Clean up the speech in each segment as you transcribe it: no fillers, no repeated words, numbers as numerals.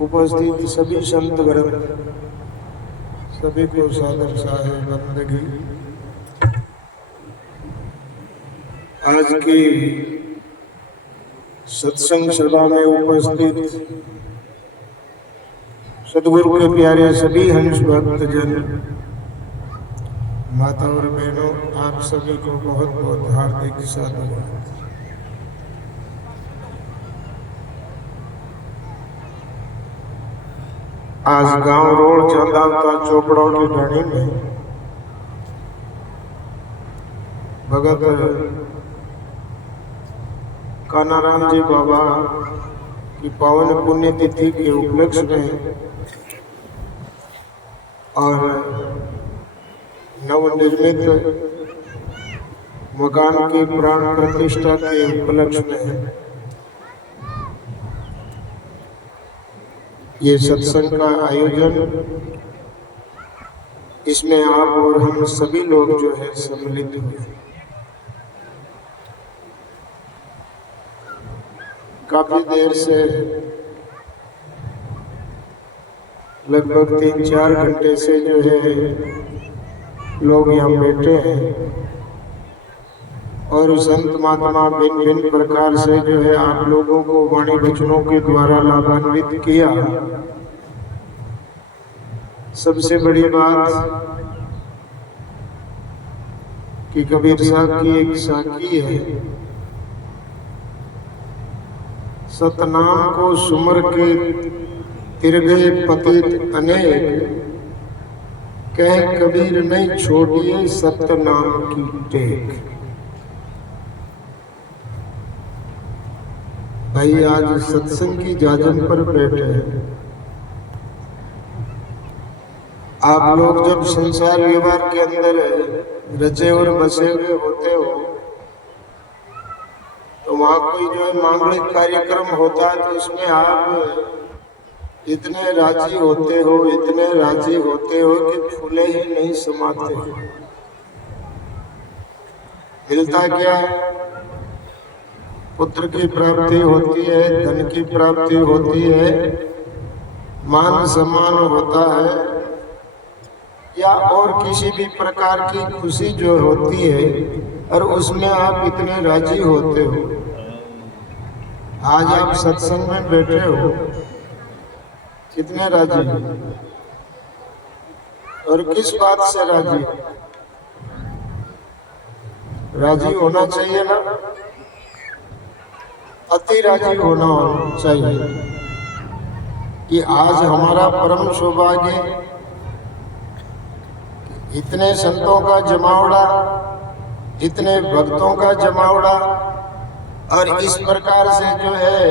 उपस्थित सभी संत वर्ग, सभी को सादर साहेब बंदगी। आज की सत्संग सभा में उपस्थित सदगुरु के प्यारे सभी हंस भक्त जन, माता और बहनों, आप सभी को बहुत बहुत हार्दिक साधुवाद। आज गांव रोड चंदावता चोपड़ों की ढाणी में भगत कानाराम जी बाबा की पावन पुण्यतिथि के उपलक्ष्य में और नवनिर्मित मकान की प्राण प्रतिष्ठा के उपलक्ष्य में ये सत्संग का आयोजन, इसमें आप और हम सभी लोग जो है सम्मिलित हुए। काफी देर से लगभग 3-4 घंटे से जो है लोग यहाँ बैठे हैं और संत महात्मा भिन्न भिन्न प्रकार से जो है आप लोगों को वाणी वचनों के द्वारा लाभान्वित किया। सबसे बड़ी बात कि कबीर साहब की एक साखी है, सतनाम को सुमर के तिरगे पतित अनेक, कह कबीर नहीं छोड़िए सतनाम की टेक। भाई आज सत्संग की जाजम पर बैठे हैं। आप लोग जब संसार व्यवहार के अंदर रचे और बसे हुए होते हो तो वहां कोई जो है मांगलिक कार्यक्रम होता है तो उसमें आप इतने राजी होते हो, इतने राजी होते हो कि फूले ही नहीं समाते। मिलता क्या है? पुत्र की प्राप्ति होती है, धन की प्राप्ति होती है, मान सम्मान होता है, या और किसी भी प्रकार की खुशी जो होती है और उसमें आप इतने राजी होते हो। आज आप सत्संग में बैठे हो, कितने राजी और किस बात से राजी? राजी होना चाहिए ना, अति राजी होना चाहिए कि आज हमारा परम सौभाग्य इतने संतों का जमावड़ा, इतने भक्तों का जमावड़ा और इस प्रकार से जो है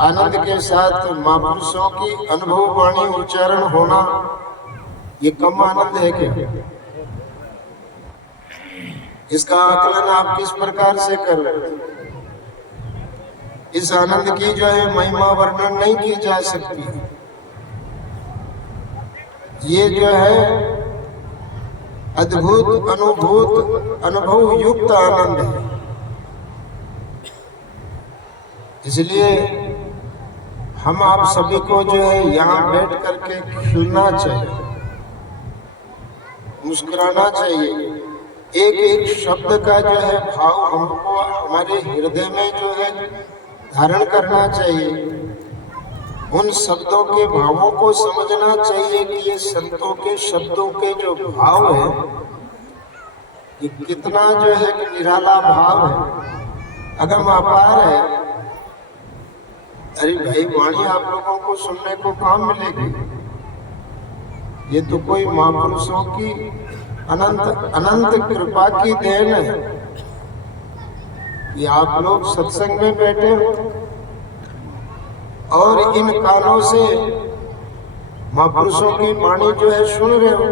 आनंद के साथ महापुरुषों की अनुभव वाणी उच्चारण होना, ये कम आनंद है क्या? इसका आकलन आप किस प्रकार से कर रहे हो? इस आनंद की जो है महिमा वर्णन नहीं की जा सकती। ये जो है अद्भुत अनुभव युक्त आनंद है। इसलिए हम आप सभी को जो है यहाँ बैठ करके खिलना चाहिए, मुस्कुराना चाहिए। एक एक शब्द का जो है भाव हमको हमारे हृदय में जो है धारण करना चाहिए। उन शब्दों के भावों को समझना चाहिए कि ये संतों के शब्दों के जो भाव है ये कितना जो है कि निराला भाव है, अगम अपार है। अरे भाई, वाणी आप लोगों को सुनने को कहाँ मिलेगी? ये तो कोई महापुरुषों की अनंत अनंत कृपा की देन है कि आप लोग सत्संग में बैठे हो और इन कानों से महापुरुषों की वाणी जो है सुन रहे हो।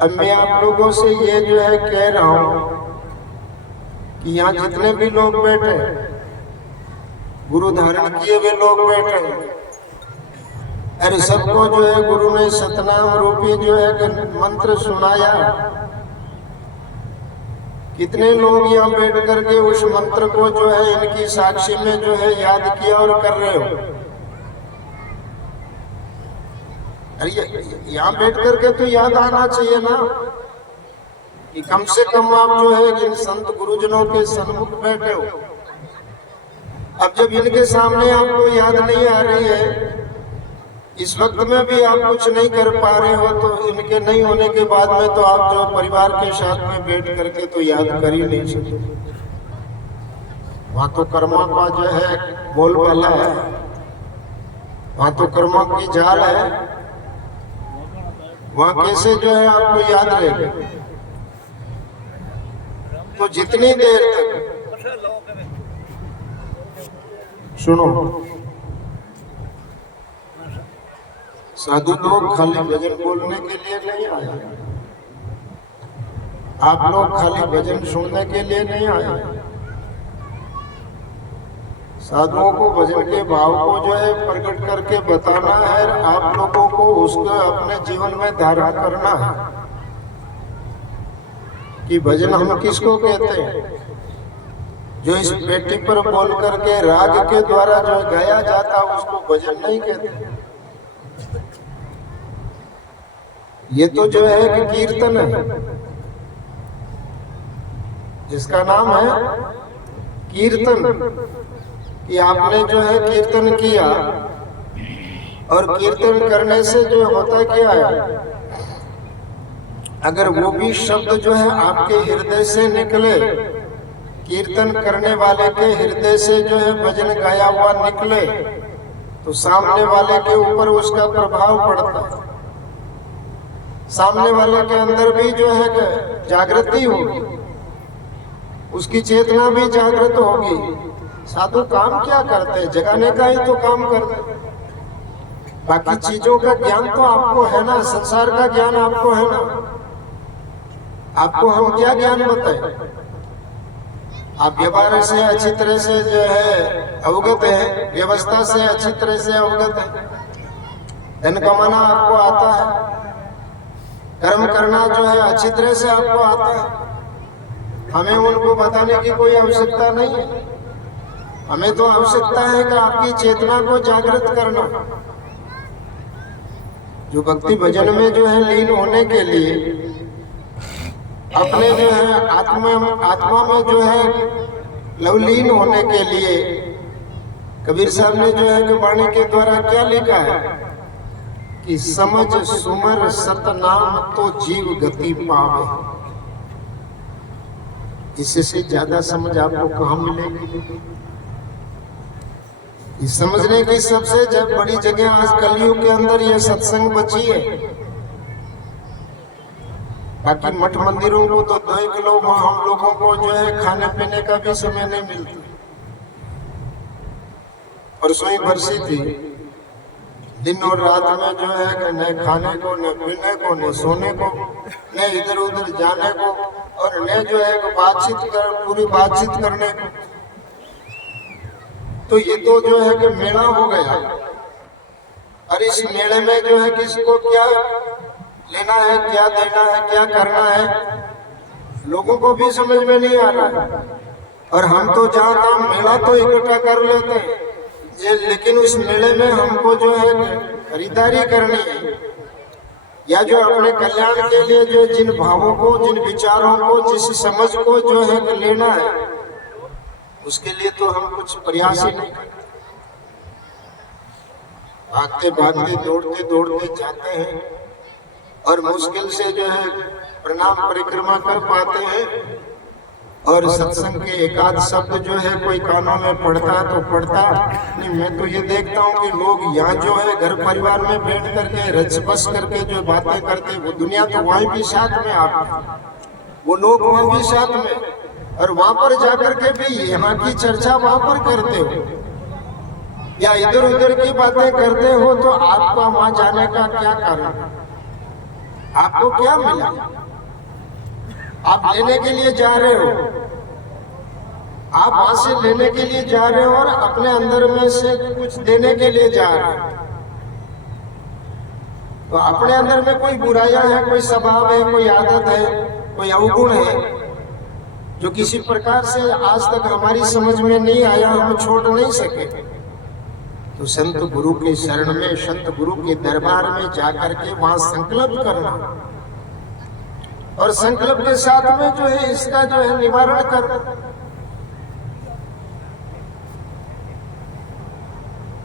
अब मैं आप लोगों से ये जो है कह रहा हूं कि यहाँ जितने भी लोग बैठे, गुरु धारण किए हुए लोग बैठे, अरे सबको जो है गुरु ने सतनाम रूपी जो है मंत्र सुनाया कितने लोग यहाँ बैठ करके उस मंत्र को जो है इनकी साक्षी में जो है याद किया और कर रहे हो। अरे यहाँ बैठ करके तो याद आना चाहिए ना कि कम से कम आप जो है इन संत गुरुजनों के सन्मुख बैठे हो। अब जब इनके सामने आपको याद नहीं आ रही है, इस वक्त में भी आप कुछ नहीं कर पा रहे हो, तो इनके नहीं होने के बाद में तो आप जो परिवार के साथ में बैठ करके तो याद कर ही नहीं सकते। वहां तो कर्मा का जो है बोलबाला है, वहां तो कर्मा की जाल है, वहां कैसे जो है आपको याद रहेगा। तो जितनी देर तक सुनो, साधु लोग खाली भजन बोलने के लिए नहीं आए, आप लोग खाली भजन सुनने के लिए नहीं आए। साधुओं को भजन के भाव को जो है प्रकट करके बताना है, आप लोगों को उसको अपने जीवन में धारण करना है कि भजन हम किसको कहते हैं। जो इस पेटी पर बोल करके राग के द्वारा जो गाया जाता उसको भजन नहीं कहते। ये तो जो है कि कीर्तन है, जिसका नाम है कीर्तन, कि आपने जो है कीर्तन किया, और कीर्तन करने से जो होता क्या है, अगर वो भी शब्द जो है आपके हृदय से निकले, कीर्तन करने वाले के हृदय से जो है भजन गाया हुआ निकले, तो सामने वाले के ऊपर उसका प्रभाव पड़ता है। सामने वाले के अंदर भी जो है जागृति होगी, उसकी चेतना भी जागृत होगी। साधु काम क्या करते हैं, जगाने का ही तो काम करते हैं। बाकी चीजों का ज्ञान तो आपको है ना, संसार का ज्ञान आपको है ना। आपको हम क्या ज्ञान बताएं? आप व्यवहार से अच्छी तरह से जो है अवगत है, व्यवस्था से अच्छी तरह से अवगत है, धन कमाना आपको आता है, कर्म करना जो है अच्छी तरह से आपको आता है। हमें उनको बताने की कोई आवश्यकता नहीं है। हमें तो आवश्यकता है कि आपकी चेतना को जागृत करना। जो भक्ति भजन में जो है लीन होने के लिए अपने जो है आत्मा में जो है लवलीन होने के लिए कबीर साहब ने जो है कि वाणी के द्वारा क्या लिखा है कि समझ सुमर सतनाम तो जीव गति पावे। इससे ज्यादा समझ आपको कहाँ मिलेगी? इस समझने की सबसे बड़ी जगह आज कलयुग के अंदर ये सत्संग बची है। बाकी मठ मंदिरों को तो देख लो, हम लोगों को जो है खाने पीने का भी समय नहीं मिलता। परसों ही बरसी थी, दिन और रात में जो है कि न खाने को, न पीने को, न सोने को, न इधर उधर जाने को, और न जो है पूरी बातचीत करने को। तो ये तो जो है कि मेला हो गया। और इस मेले में जो है किसको क्या लेना है, क्या देना है, क्या करना है, लोगों को भी समझ में नहीं आ रहा है। और हम तो जहाँ तहाँ मेला तो इकट्ठा कर लेते हैं, लेकिन उस मेले में हमको जो है खरीदारी करनी है, या जो अपने कल्याण के लिए जो जिन भावों को, जिन विचारों को, जिस समझ को जो है कि लेना है, उसके लिए तो हम कुछ प्रयास ही नहीं करते। भागते भागते दौड़ते दौड़ते जाते हैं और मुश्किल से जो है प्रणाम परिक्रमा कर पाते हैं। और सत्संग के एकाध शब्द जो है कोई कानों में पड़ता तो पड़ता नहीं। मैं तो ये देखता हूँ कि लोग यहाँ जो है घर परिवार में बैठ करके रच बस करके जो बातें करते, वो दुनिया तो वहीं भी साथ में आप, वो लोग वहाँ भी साथ में, और वहां पर जाकर के भी यहाँ की चर्चा वहां पर करते हो या इधर उधर की बातें करते हो, तो आपका वहां जाने का क्या कारण? आपको क्या मिला? आप लेने के लिए जा रहे हो, आप वहां से लेने के लिए जा रहे हो और अपने अंदर में से कुछ देने के लिए जा रहे हो। तो अपने अंदर में कोई बुराइयां है, कोई स्वभाव है, कोई आदत है, कोई अवगुण है, जो किसी प्रकार से आज तक हमारी समझ में नहीं आया, हम छोड़ नहीं सके, तो संत गुरु के शरण में, संत गुरु के दरबार में जाकर के वहां संकल्प करना और संकल्प के साथ में जो है इसका जो है निवारण करना।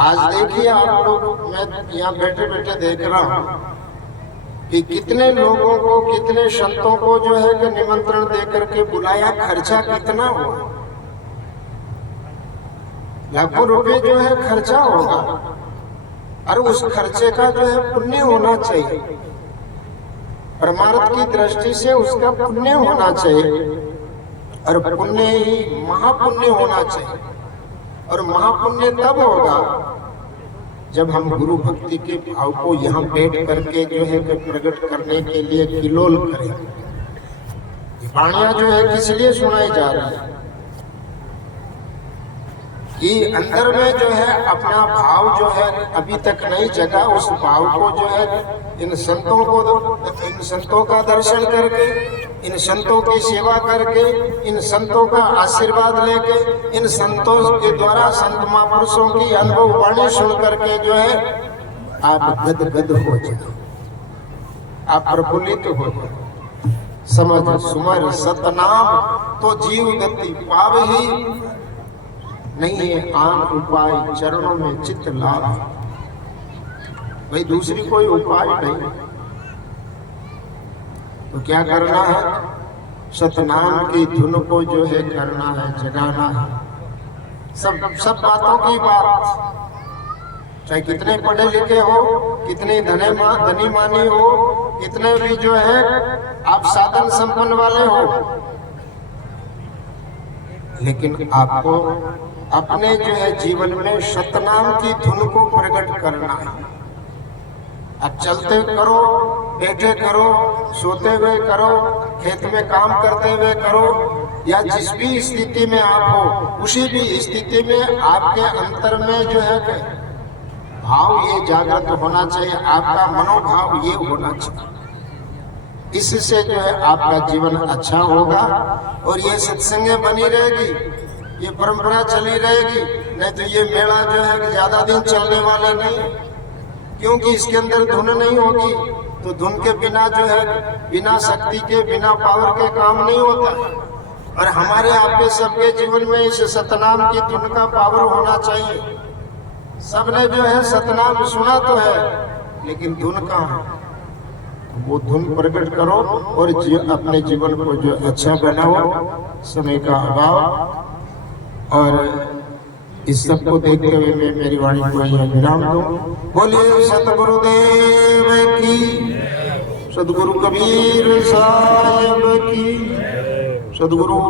आज देखिए आप लोग, मैं यहाँ बैठे बैठे देख रहा हूँ कि कितने लोगों को, कितने संतों को जो है कि निमंत्रण देकर के बुलाया, खर्चा कितना हुआ, लाखों रुपए जो है खर्चा होगा, और उस खर्चे का जो है पुण्य होना चाहिए, परमार्थ की दृष्टि से उसका पुण्य होना चाहिए, और पुण्य ही महापुण्य होना चाहिए। और महापुण्य तब होगा जब हम गुरु भक्ति के भाव को यहाँ बैठ करके जो है प्रकट करने के लिए किलोल करें। वाणियां जो है किस लिए सुनाई जा रही है कि अंदर में जो है अपना भाव जो है अभी तक नहीं जगा, उस भाव को जो है इन संतों का दर्शन करके, इन संतों की सेवा करके, इन संतों का आशीर्वाद लेके, इन संतों के द्वारा, संत महापुरुषों की अनुभव वाणी सुन करके जो है आप गदगद हो जाए, आप प्रफुल्लित हो जाए। समझ सुमर सतनाम तो जीव गति पाव ही, नहीं है आन उपाय चरणों में चित्त लाभ। भाई दूसरी कोई उपाय नहीं, तो क्या करना है? सतनाम की धुन को जो है करना है, जगाना है। सब बातों की बात, चाहे कितने पढ़े लिखे हो, कितने धनी मानी हो, कितने भी जो है आप साधन संपन्न वाले हो, लेकिन आपको अपने जो है जीवन में सतनाम की धुन को प्रकट करना है। अब चलते करो, बैठे करो, सोते हुए करो, खेत में काम करते हुए करो, या जिस भी स्थिति में आप हो, उसी भी स्थिति में आपके अंतर में जो है भाव ये जागृत होना चाहिए, आपका मनोभाव ये होना चाहिए। इससे जो है आपका जीवन अच्छा होगा और ये सत्संग बनी रहेगी, ये परंपरा चली रहेगी। नहीं तो ये मेला जो है ज्यादा दिन चलने वाला नहीं, क्योंकि इसके अंदर धुन नहीं होगी, तो धुन के बिना जो है, बिना शक्ति के, बिना पावर के काम नहीं होता। और हमारे आपके सबके जीवन में इस सतनाम की धुन का पावर होना चाहिए। सबने जो है सतनाम सुना तो है, लेकिन धुन कहाँ है? वो धुन प्रकट करो और अपने जीवन को जो अच्छा बनाओ। समय का अभाव और इस सब को देखते हुए मैं मेरी वाणी को यहाँ विराम दूं। बोलिए सतगुरुदेव की, सदगुरु कबीर साहब की, सदगुरु